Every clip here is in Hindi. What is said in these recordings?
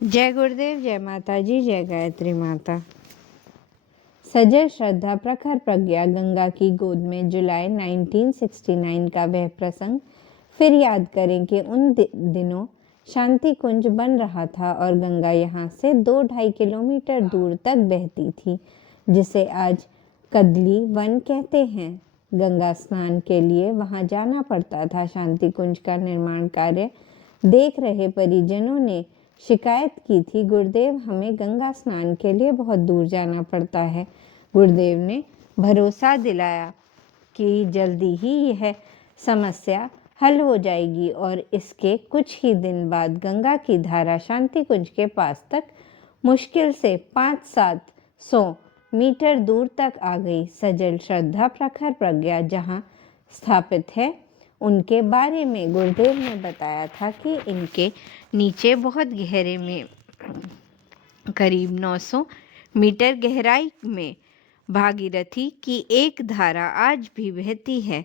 जय गुरुदेव, जय माता जी, जय गायत्री माता। सजल श्रद्धा प्रखर प्रज्ञा गंगा की गोद में जुलाई 1969 का वह प्रसंग फिर याद करें कि उन दिनों शांति कुंज बन रहा था और गंगा यहाँ से 2-2.5 किलोमीटर दूर तक बहती थी, जिसे आज कदली वन कहते हैं। गंगा स्नान के लिए वहां जाना पड़ता था। शांति कुंज का निर्माण कार्य देख रहे परिजनों ने शिकायत की थी, गुरुदेव हमें गंगा स्नान के लिए बहुत दूर जाना पड़ता है। गुरुदेव ने भरोसा दिलाया कि जल्दी ही यह समस्या हल हो जाएगी और इसके कुछ ही दिन बाद गंगा की धारा शांति कुंज के पास तक मुश्किल से 500-700 मीटर दूर तक आ गई। सजल श्रद्धा प्रखर प्रज्ञा जहाँ स्थापित है, उनके बारे में गुरुदेव ने बताया था कि इनके नीचे बहुत गहरे में करीब 900 मीटर गहराई में भागीरथी की एक धारा आज भी बहती है।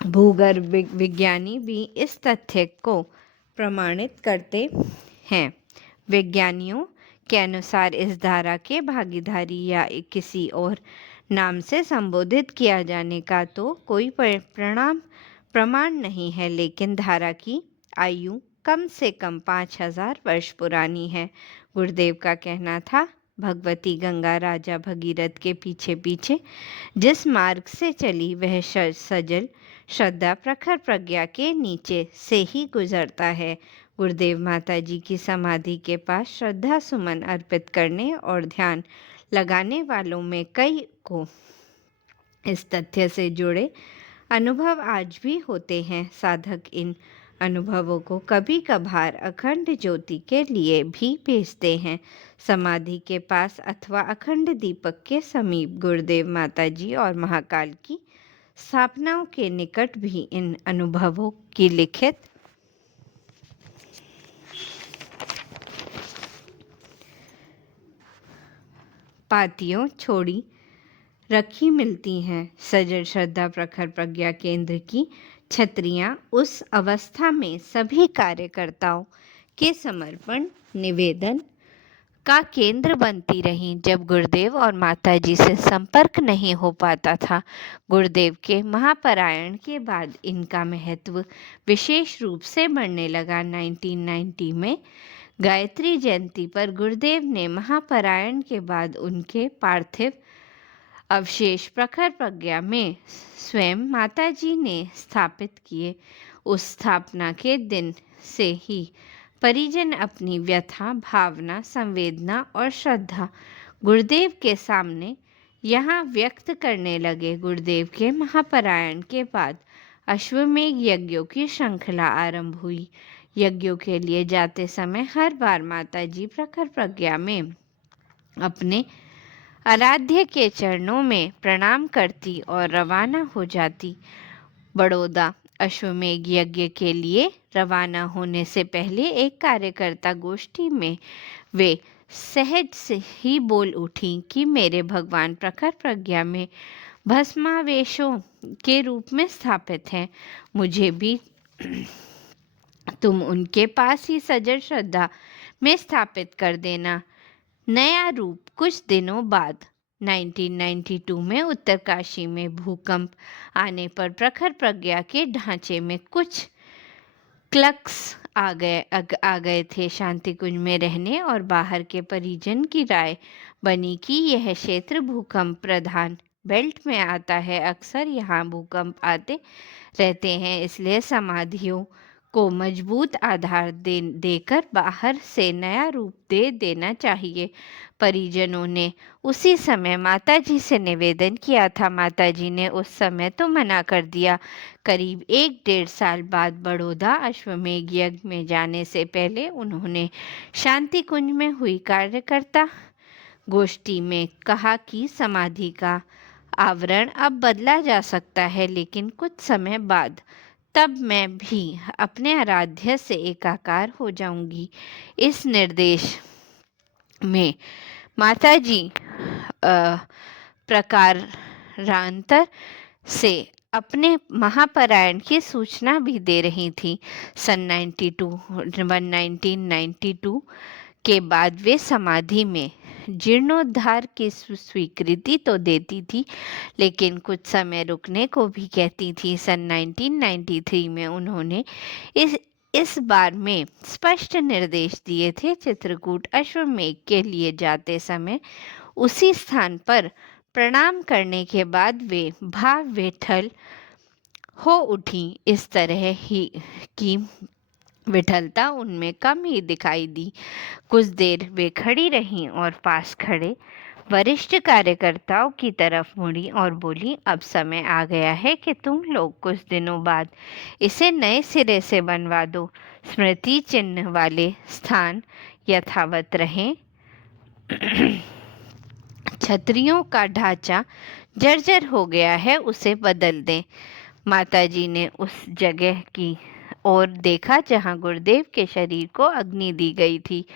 भूगर्भ विज्ञानी भी इस तथ्य को प्रमाणित करते हैं। विज्ञानियों के अनुसार इस धारा के भागीदारी या किसी और नाम से संबोधित किया जाने का तो कोई प्रमाण नहीं है, लेकिन धारा की आयु कम से कम 5000 वर्ष पुरानी है। गुरुदेव का कहना था, भगवती गंगा राजा भगीरथ के पीछे पीछे जिस मार्ग से चली वह सजल श्रद्धा प्रखर प्रज्ञा के नीचे से ही गुजरता है। गुरुदेव माता जी की समाधि के पास श्रद्धा सुमन अर्पित करने और ध्यान लगाने वालों में कई को इस तथ्य से जुड़े अनुभव आज भी होते हैं। साधक इन अनुभवों को कभी कभार अखंड ज्योति के लिए भी भेजते हैं। समाधि के पास अथवा अखंड दीपक के समीप गुरुदेव माता जी और महाकाल की स्थापनाओं के निकट भी इन अनुभवों की लिखित पातियों छोड़ी रखी मिलती हैं। सजल श्रद्धा प्रखर प्रज्ञा केंद्र की छतरियां उस अवस्था में सभी कार्यकर्ताओं के समर्पण निवेदन का केंद्र बनती रहीं जब गुरुदेव और माताजी से संपर्क नहीं हो पाता था। गुरुदेव के महापरायण के बाद इनका महत्व विशेष रूप से बढ़ने लगा। 1990 में गायत्री जयंती पर गुरुदेव ने महापरायण के बाद उनके पार्थिव अवशेष प्रखर प्रज्ञा में स्वयं माताजी ने स्थापित किए। उस स्थापना के दिन से ही परिजन अपनी व्यथा, भावना, संवेदना और श्रद्धा गुरुदेव के सामने यहाँ व्यक्त करने लगे। गुरुदेव के महापरायण के बाद अश्वमेघ यज्ञों की श्रृंखला आरंभ हुई। यज्ञों के लिए जाते समय हर बार माताजी प्रखर प्रज्ञा में अपने आराध्य के चरणों में प्रणाम करती और रवाना हो जाती। बड़ौदा अश्वमेघ यज्ञ के लिए रवाना होने से पहले एक कार्यकर्ता गोष्ठी में वे सहज से ही बोल उठी कि मेरे भगवान प्रखर प्रज्ञा में भस्मावेशों के रूप में स्थापित हैं। मुझे भी तुम उनके पास ही सजल श्रद्धा में स्थापित कर देना। नया रूप कुछ दिनों बाद 1992 में उत्तरकाशी में भूकंप आने पर प्रखर प्रज्ञा के ढांचे में कुछ क्लक्स आ गए थे। शांति कुंज में रहने और बाहर के परिजन की राय बनी कि यह क्षेत्र भूकंप प्रधान बेल्ट में आता है। अक्सर यहाँ भूकंप आते रहते हैं, इसलिए समाधियों को मजबूत आधार देकर बाहर से नया रूप दे देना चाहिए। परिजनों ने उसी समय माताजी से निवेदन किया था। माताजी ने उस समय तो मना कर दिया। करीब 1-1.5 साल बाद बड़ौदा अश्वमेघ यज्ञ में जाने से पहले उन्होंने शांति कुंज में हुई कार्यकर्ता गोष्ठी में कहा कि समाधि का आवरण अब बदला जा सकता है, लेकिन कुछ समय बाद तब मैं भी अपने आराध्य से एकाकार हो जाऊंगी। इस निर्देश में माताजी प्रकारांतर से अपने महापरायण की सूचना भी दे रही थी। सन 1992 के बाद वे समाधि में जीर्णोद्धार की स्वीकृति तो देती थी, लेकिन कुछ समय रुकने को भी कहती थी। सन 1993 में उन्होंने इस बार में स्पष्ट निर्देश दिए थे। चित्रकूट अश्वमेध के लिए जाते समय उसी स्थान पर प्रणाम करने के बाद वे भाव विठल हो उठी। इस तरह ही की विठलता उनमें कम ही दिखाई दी। कुछ देर वे खड़ी रहीं और पास खड़े वरिष्ठ कार्यकर्ताओं की तरफ मुड़ी और बोली, अब समय आ गया है कि तुम लोग कुछ दिनों बाद इसे नए सिरे से बनवा दो। स्मृति चिन्ह वाले स्थान यथावत रहें। छतरियों का ढांचा जर्जर हो गया है, उसे बदल दें। माताजी ने उस जगह की ओर देखा जहां गुरुदेव के शरीर को अग्नि दी गई थी।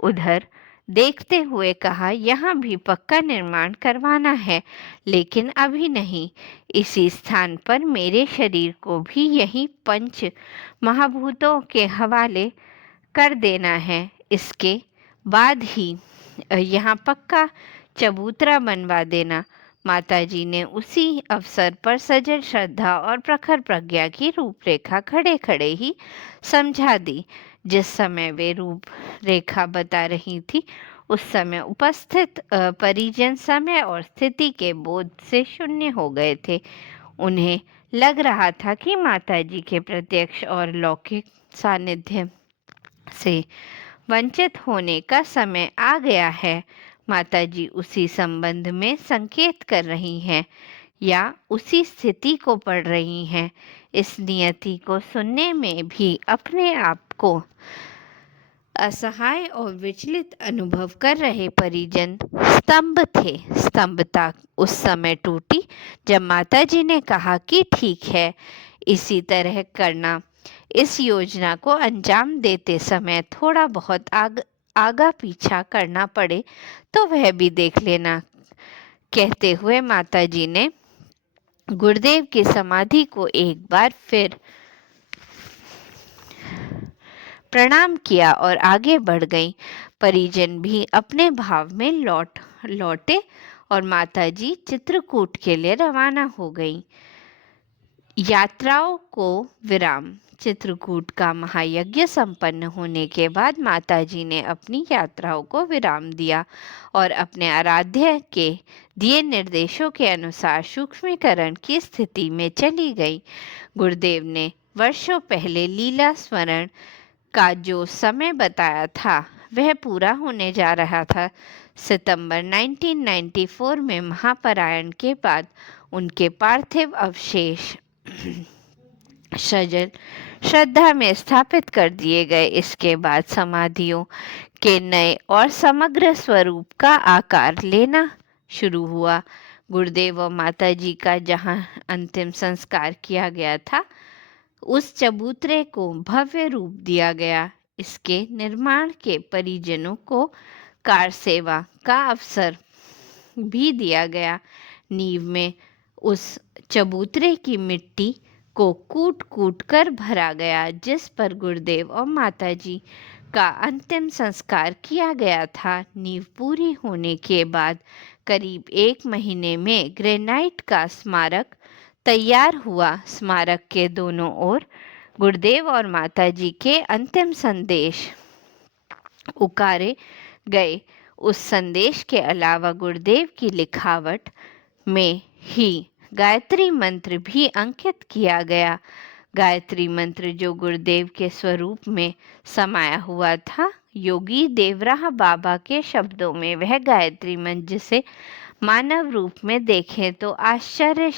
उधर देखते हुए कहा, यहाँ भी पक्का निर्माण करवाना है, लेकिन अभी नहीं। इसी स्थान पर मेरे शरीर को भी यही पंच महाभूतों के हवाले कर देना है। इसके बाद ही यहाँ पक्का चबूतरा बनवा देना। माताजी ने उसी अवसर पर सजल श्रद्धा और प्रखर प्रज्ञा की रूपरेखा खड़े खड़े ही समझा दी। जिस समय वे रूपरेखा बता रही थी, उस समय उपस्थित परिजन समय और स्थिति के बोध से शून्य हो गए थे। उन्हें लग रहा था कि माताजी के प्रत्यक्ष और लौकिक सानिध्य से वंचित होने का समय आ गया है। माताजी उसी संबंध में संकेत कर रही हैं या उसी स्थिति को पढ़ रही हैं। इस नियति को सुनने में भी अपने आप को असहाय और विचलित अनुभव कर रहे परिजन स्तंभ थे। स्तंभता उस समय टूटी जब माताजी ने कहा कि ठीक है, इसी तरह करना। इस योजना को अंजाम देते समय थोड़ा बहुत आगा पीछा करना पड़े तो वह भी देख लेना। कहते हुए माताजी ने गुरुदेव की समाधि को एक बार फिर प्रणाम किया और आगे बढ़ गईं। परिजन भी अपने भाव में लौटे और माताजी चित्रकूट के लिए रवाना हो गईं। यात्राओं को विराम। चित्रकूट का महायज्ञ संपन्न होने के बाद माताजी ने अपनी यात्राओं को विराम दिया और अपने आराध्य के दिए निर्देशों के अनुसार सूक्ष्मीकरण की स्थिति में चली गई। गुरुदेव ने वर्षों पहले लीला स्मरण का जो समय बताया था वह पूरा होने जा रहा था। सितंबर 1994 में महापरायण के बाद उनके पार्थिव अवशेष सजल श्रद्धा में स्थापित कर दिए गए। इसके बाद समाधियों के नए और समग्र स्वरूप का आकार लेना शुरू हुआ। गुरुदेव और माताजी का जहां अंतिम संस्कार किया गया था, उस चबूतरे को भव्य रूप दिया गया। इसके निर्माण के परिजनों को कार सेवा का अवसर भी दिया गया। नींव में उस चबूतरे की मिट्टी को कूट कूट कर भरा गया जिस पर गुरुदेव और माताजी का अंतिम संस्कार किया गया था। नींव पूरी होने के बाद करीब 1 महीने में ग्रेनाइट का स्मारक तैयार हुआ। स्मारक के दोनों ओर गुरुदेव और माताजी के अंतिम संदेश उकारे गए। उस संदेश के अलावा गुरुदेव की लिखावट में ही गायत्री मंत्र भी अंकित किया गया। गायत्री मंत्र जो गुरुदेव के स्वरूप में समाया हुआ था। योगी देवराह बाबा के शब्दों में वह गायत्री मंत्र जिसे मानव रूप में देखें तो आचार्य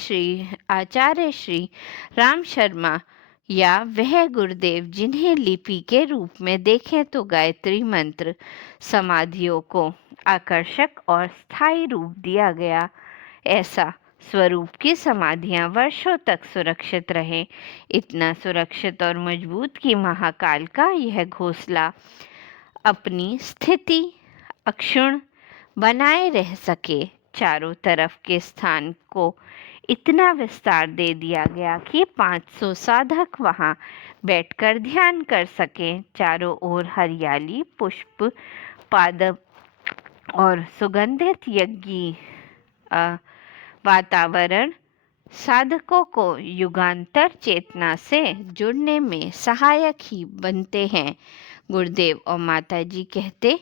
श्री राम शर्मा, या वह गुरुदेव जिन्हें लिपि के रूप में देखें तो गायत्री मंत्र, समाधियों को आकर्षक और स्थायी रूप दिया गया। ऐसा स्वरूप की समाधियां वर्षों तक सुरक्षित रहें। इतना सुरक्षित और मजबूत कि महाकाल का यह घोंसला अपनी स्थिति अक्षुण्ण बनाए रह सके। चारों तरफ के स्थान को इतना विस्तार दे दिया गया कि 500 साधक वहां बैठकर ध्यान कर सकें। चारों ओर हरियाली, पुष्प, पादप और सुगंधित यज्ञ वातावरण साधकों को युगांतर चेतना से जुड़ने में सहायक ही बनते हैं। गुरुदेव और माताजी कहते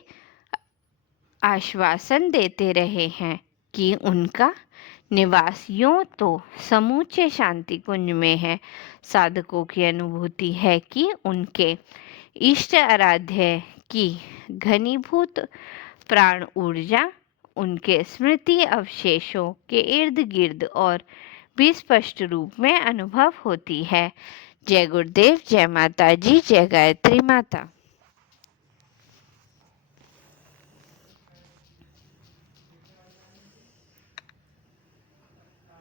आश्वासन देते रहे हैं कि उनका निवास यूं तो समूचे शांति कुंज में है। साधकों की अनुभूति है कि उनके इष्ट आराध्य की घनीभूत प्राण ऊर्जा उनके स्मृति अवशेषों के इर्द गिर्द और भी स्पष्ट रूप में अनुभव होती है। जय गुरुदेव, जय माता जी, जय गायत्री माता।